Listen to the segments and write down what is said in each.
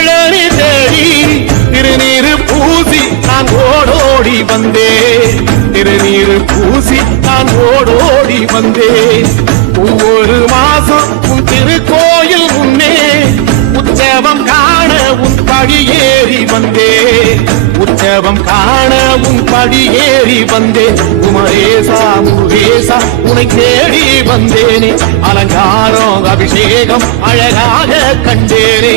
தென்பழனி தேடி திருநீரு பூசி நான் ஓடோடி வந்தேன். திருநீரு பூசி நான் ஓடோடி வந்தேன். ஒவ்வொரு மாசம் உன் திருக்கோயில் முன்னே உற்சவம் காண உன் படியேறி வந்தேன். உற்சவம் காண உன் படியேறி வந்தேன். குமரேசா முருகேசா உனை தேடி வந்தேனே. அலங்காரம் அபிஷேகம் அழகாக கண்டேனே.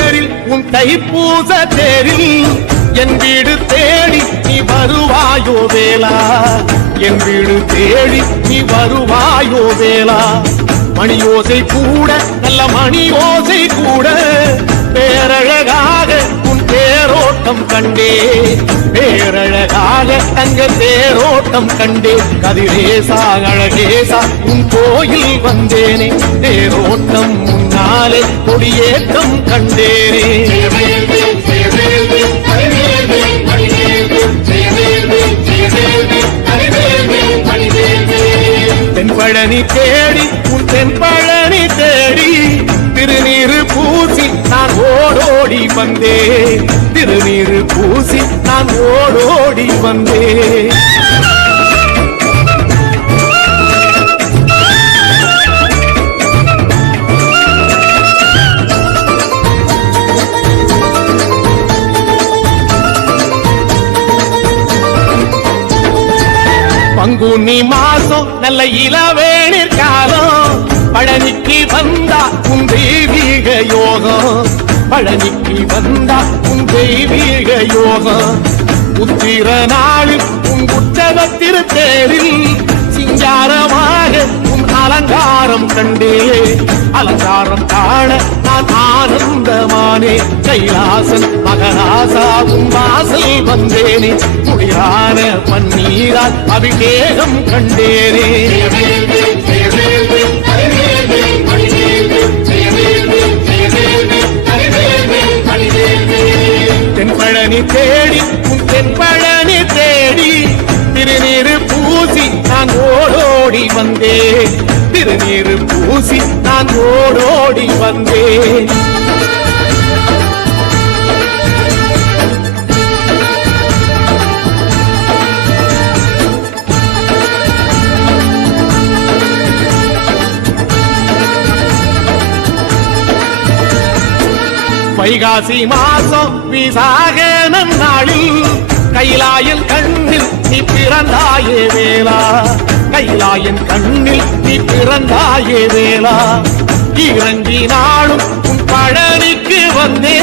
தைப்பூச தேரில் என் வீடு தேடி நீ வருவாயோ வேலா என் வீடு தேடி நீ வருவாயோ வேளா? மணியோசை கூட நல்ல மணியோசை கூட பேரழகாக தேரோட்டம் கண்டே. பேரழகாக தங்க தேரோட்டம் கண்டே. கதிரேசா அழகேசா உன் கோயில் வந்தேனே. தேரோட்டம் முன்னாலே கொடியேற்றம் கண்டேனே. தென்பழனி தேடி உன் தென்பழனி தேடி திருநீரு நான் ஓடோடி வந்தேன் திருநீர் பூசி நான் ஓடோடி வந்தேன் பங்குனி மாசம் நல்ல இளவேணிற் காலம். பழனிக்கு வந்தா உன் தெய்வீக யோகம். பழனிக்கு வந்தா உன் தெய்வீக யோகம். உத்திர நாளில் உன் உற்சவ திருத்தேரில் சிங்காரமாக உன் அலங்காரம் கண்டே. அலங்காரம் காண நான் ஆனந்தமானே. கைலாசன் மகராசா உன் வாசல் வந்தேனே. குளிரான பன்னீரால் அபிஷேகம் கண்டேனே. தேடி உன் தென்பழனி தேடி. திருநீரு பூசி நான் ஓடோடி வந்தேன். திருநீரு பூசி நான் ஓடோடி வந்தேன். வைகாசி மாசம் விசாக நாளில் கைலாயன் கண்ணில் நீ பிறந்தாயே வேளா. கைலாயன் கண்ணில் நீ பிறந்தாயே வேளா. இறங்கி நாளும் உன் பழனிக்கு வந்தே.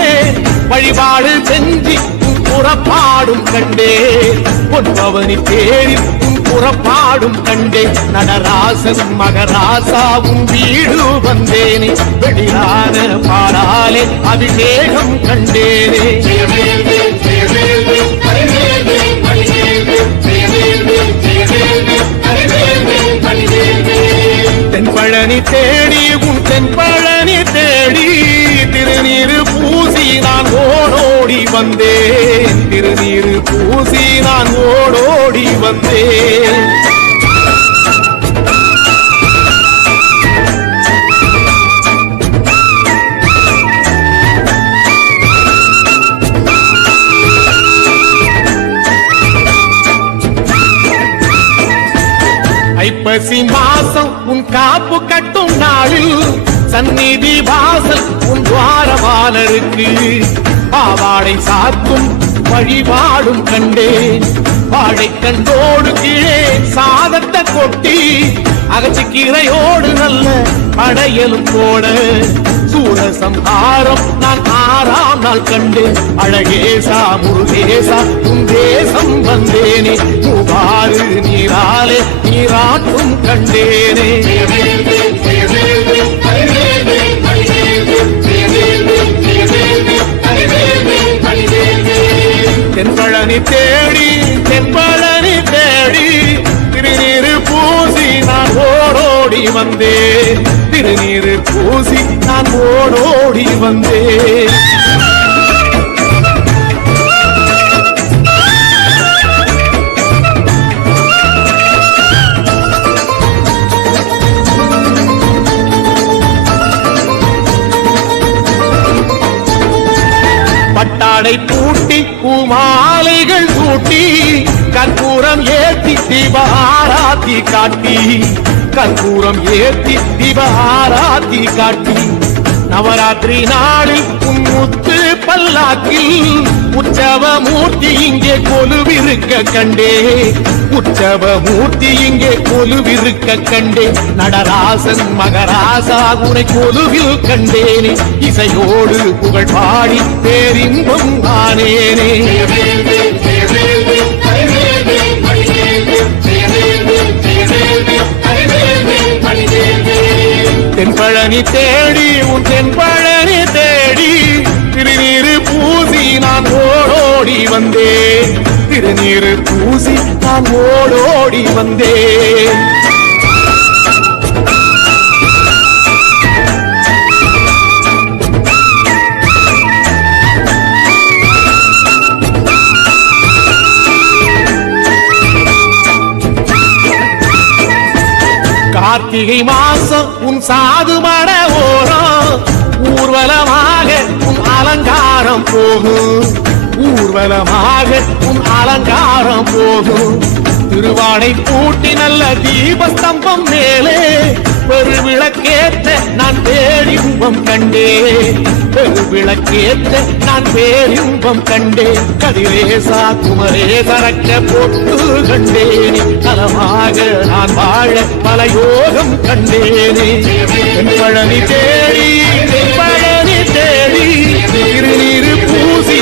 வழிபாடு செஞ்சு உன் புறப்பாடும் கண்டே. பொன்பவனி தேரில் உன் புறப்பாடும் கண்டே நடராசன் மகராசாவும் வீடு வந்தேனே. வெளியான பாடாலே அபிஷேகம் கண்டேனே. தென்பழனி தேடி வந்தேன். திருநீரு பூசி நான் ஓடோடி வந்தேன். ஐப்பசி மாசம் உன் காப்பு கட்டும் நாளில் சந்நிதி வாசல் உன் துவாரபாலருக்கு. பாவாடை சாத்தும் வழிபாடும் கண்டேன் வாழை கண்டோடு கீழே சாதத்தை கொட்டி அகச்சி கீரையோடு நல்ல படையலும் போட. சூரசம்ஹாரம் நான் ஆறாம் நாள் கண்டு அழகேசா முருகேசா உன் தேசம் வந்தேனே. மூவாறு நீராலே நீராட்டும் கண்டேனே. பட்டாடை பூட்டி பூமாலைகள் கூட்டி கற்பூரம் ஏத்தி தீபாராத்தி காட்டி. கற்பூரம் ஏத்தி தீபாராத்தி காட்டி. நவராத்திரி நாளில் உன் முத்து பல்லாக்கில் உற்சவ மூர்த்தி இங்கே கொலுவிருக்க கண்டே. உற்சவ மூர்த்தி இங்கே கொலுவிருக்க கண்டே. நடராசன் மகராசா உனை கொலுவில் கண்டேனே. இசையோடு புகழ் பாடி பேரின்பம் ஆனேனே தென்பழனி தேடி திருநீரு பூசி நான் ஓடோடி வந்தேன். கார்த்திகை மாசம் உன் சாது மட ஓரம் ஊர்வலமாக உன் அலங்காரம் போகும். ஊர்வலமாக உன் அலங்காரம் போகும் திருவாடை பூட்டி நல்ல தீபஸ்தம்பம் மேலே. ஒரு விளக்கேற்ற நான் பேரின்பம் கண்டே ஒரு விளக்கேற்ற நான் பேரின்பம் கண்டே கதிரேசா குமரே கரக்க போட்டு கண்டேனே. தலமாக நான் வாழ பல யோகம் கண்டேனே பழனி தேடி பழனி தேடி திருநீர் பூசி